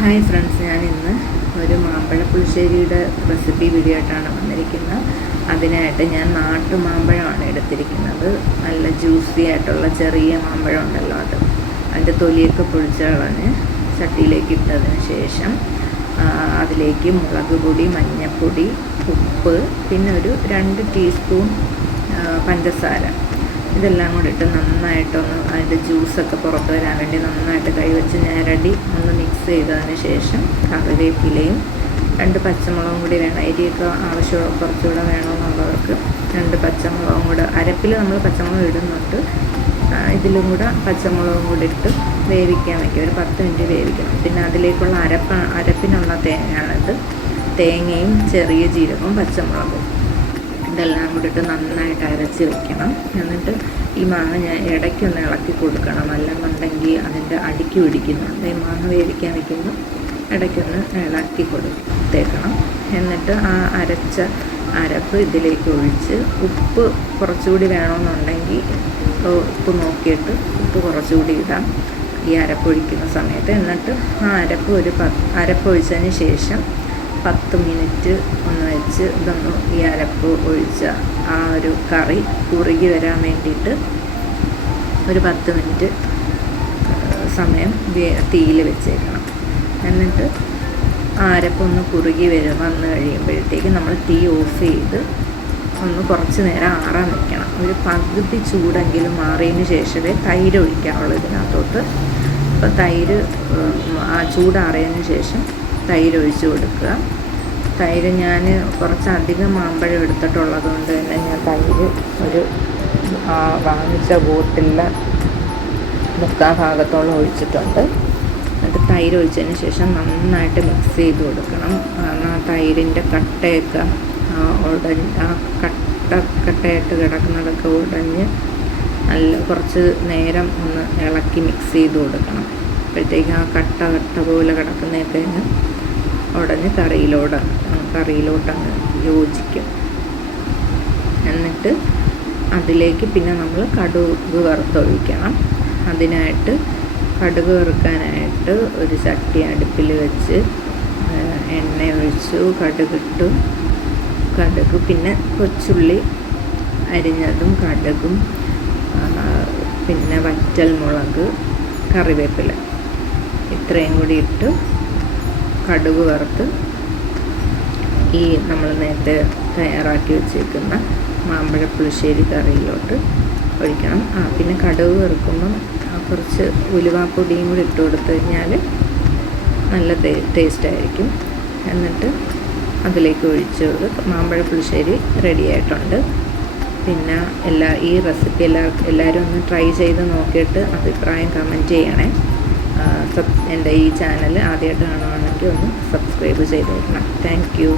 Hi friends, ഞാൻ ഇന്ന് ഒരു മാമ്പഴ പുളിശ്ശേരിയുടെ റെസിപ്പി വീഡിയോ ആയിട്ടാണ് വന്നിരിക്കുന്നത്. അതിനായിട്ട് ഞാൻ നാട്ടു മാമ്പഴമാണ് എടുത്തിരിക്കുന്നത്. നല്ല ജ്യൂസി ആയിട്ടുള്ള ചെറിയ മാമ്പഴം ഉണ്ടല്ലോ, അതിൻ്റെ തൊലിയൊക്കെ പൊളിച്ച് കളഞ്ഞ് ചട്ടിയിലേക്ക് ഇട്ടതിന് ശേഷം അതിലേക്ക് മുളക് പൊടി, മഞ്ഞൾപ്പൊടി, ഉപ്പ്, പിന്നെ ഒരു 2 ടീസ്പൂൺ പഞ്ചസാര, ഇതെല്ലാം കൂടി ഇട്ട് നന്നായിട്ടൊന്ന് അതിൻ്റെ ജ്യൂസൊക്കെ പുറത്ത് വരാൻ വേണ്ടി നന്നായിട്ട് കൈവച്ച് ഞരടി ഒന്ന് മിക്സ് ചെയ്തതിന് ശേഷം കറിവേപ്പിലയും 2 പച്ചമുളകും കൂടി വേണം. എരിയൊക്കെ ആവശ്യം കുറച്ചുകൂടെ വേണമെന്നുള്ളവർക്ക് 2 പച്ചമുളകും കൂടെ, അരപ്പിൽ നമ്മൾ പച്ചമുളക് ഇടുന്നുണ്ട്, ഇതിലും കൂടെ പച്ചമുളകും കൂടി ഇട്ട് വേവിക്കാൻ വയ്ക്കുക. ഒരു 10 മിനിറ്റ് വേവിക്കണം. പിന്നെ അതിലേക്കുള്ള അരപ്പിനുള്ള തേങ്ങയാണിത്. തേങ്ങയും ചെറിയ ജീരകവും പച്ചമുളകും ഇതെല്ലാം കൂടി ഇട്ട് നന്നായിട്ട് അരച്ച് വെക്കണം. എന്നിട്ട് ഈ മാങ്ങ ഞാൻ ഇടയ്ക്കൊന്ന് ഇളക്കി കൊടുക്കണം, അല്ലെന്നുണ്ടെങ്കിൽ അതിൻ്റെ അടിക്ക് പിടിക്കുന്നുണ്ട്. ഈ മാങ്ങ വേവിക്കാൻ വയ്ക്കുമ്പോൾ ഇടയ്ക്കൊന്ന് ഇളക്കി കൊടുത്തേക്കണം. എന്നിട്ട് ആ അരച്ച അരപ്പ് ഇതിലേക്ക് ഒഴിച്ച്, ഉപ്പ് കുറച്ചുകൂടി വേണമെന്നുണ്ടെങ്കിൽ ഉപ്പ് നോക്കിയിട്ട് ഉപ്പ് കുറച്ചുകൂടി ഇടാം ഈ അരപ്പൊഴിക്കുന്ന സമയത്ത്. എന്നിട്ട് ആ അരപ്പൊഴിച്ചതിന് ശേഷം 10 മിനിറ്റ് ഒന്ന് വെച്ച് ഇതൊന്ന് ഈ അരപ്പ് ഒഴിച്ച ആ ഒരു കറി കുറുകി വരാൻ വേണ്ടിയിട്ട് ഒരു 10 മിനിറ്റ് സമയം തീയിൽ വെച്ചേക്കണം. എന്നിട്ട് ആ അരപ്പൊന്ന് കുറുകി വന്ന് കഴിയുമ്പോഴത്തേക്ക് നമ്മൾ തീ ഓഫ് ചെയ്ത് ഒന്ന് കുറച്ച് നേരം ആറാൻ വെക്കണം. ഒരു പകുതി ചൂടെങ്കിലും മാറിയതിന് ശേഷമേ തൈര് ഒഴിക്കാവുള്ളൂ ഇതിനകത്തോട്ട്. അപ്പോൾ തൈര് ആ ചൂടാറിയതിന് ശേഷം തൈര് ഒഴിച്ച് കൊടുക്കുക. തൈര് ഞാൻ കുറച്ചധികം മാമ്പഴം എടുത്തിട്ടുള്ളത് കൊണ്ട് തന്നെ ഞാൻ തൈര് ഒരു വാങ്ങിച്ച ബോട്ടിലിൽ 3/4 ഭാഗത്തോളം ഒഴിച്ചിട്ടുണ്ട്. എന്നിട്ട് തൈര് ഒഴിച്ചതിന് ശേഷം നന്നായിട്ട് മിക്സ് ചെയ്ത് കൊടുക്കണം. കാരണം ആ തൈരിൻ്റെ കട്ടയൊക്കെ കട്ടയായിട്ട് കിടക്കുന്നതൊക്കെ ഉടഞ്ഞ് നല്ല കുറച്ച് നേരം ഒന്ന് ഇളക്കി മിക്സ് ചെയ്ത് കൊടുക്കണം. അപ്പോഴത്തേക്ക് ആ കട്ട പോലെ കിടക്കുന്നതൊക്കെ ഉടഞ്ഞ് കറിയിലോട്ടങ്ങ് യോജിക്കും. എന്നിട്ട് അതിലേക്ക് പിന്നെ നമ്മൾ കടുക് വറുത്തൊഴിക്കണം. അതിനായിട്ട് കടുക് വറുക്കാനായിട്ട് ഒരു ചട്ടി അടുപ്പിൽ വെച്ച് എണ്ണ ഒഴിച്ചു, കടുകിട്ടു. പിന്നെ കൊച്ചുള്ളി അരിഞ്ഞതും, കടുകും, പിന്നെ വറ്റൽ മുളക്, കറിവേപ്പില, ഇത്രയും കൂടി ഇട്ട് കടുക് വറുത്ത് ഈ നമ്മൾ നേരത്തെ തയ്യാറാക്കി വെച്ചേക്കുന്ന മാമ്പഴ പുളിശ്ശേരി കറിയിലോട്ട് ഒഴിക്കണം. പിന്നെ കടുക് വറുക്കുമ്പം കുറച്ച് ഉലുവാപ്പൊടിയും കൂടി ഇട്ട് കൊടുത്തു കഴിഞ്ഞാൽ നല്ല ടേസ്റ്റായിരിക്കും. എന്നിട്ട് അതിലേക്ക് ഒഴിച്ച് മാമ്പഴ പുളിശ്ശേരി റെഡി ആയിട്ടുണ്ട്. പിന്നെ ഈ റെസിപ്പി എല്ലാവരും ഒന്ന് ട്രൈ ചെയ്ത് നോക്കിയിട്ട് അഭിപ്രായം കമൻറ്റ് ചെയ്യണേ. എൻ്റെ ഈ ചാനൽ ആദ്യമായിട്ട് കാണുകയാണെങ്കിൽ ഒന്ന് സബ്സ്ക്രൈബ് ചെയ്തേക്കണം. Thank you.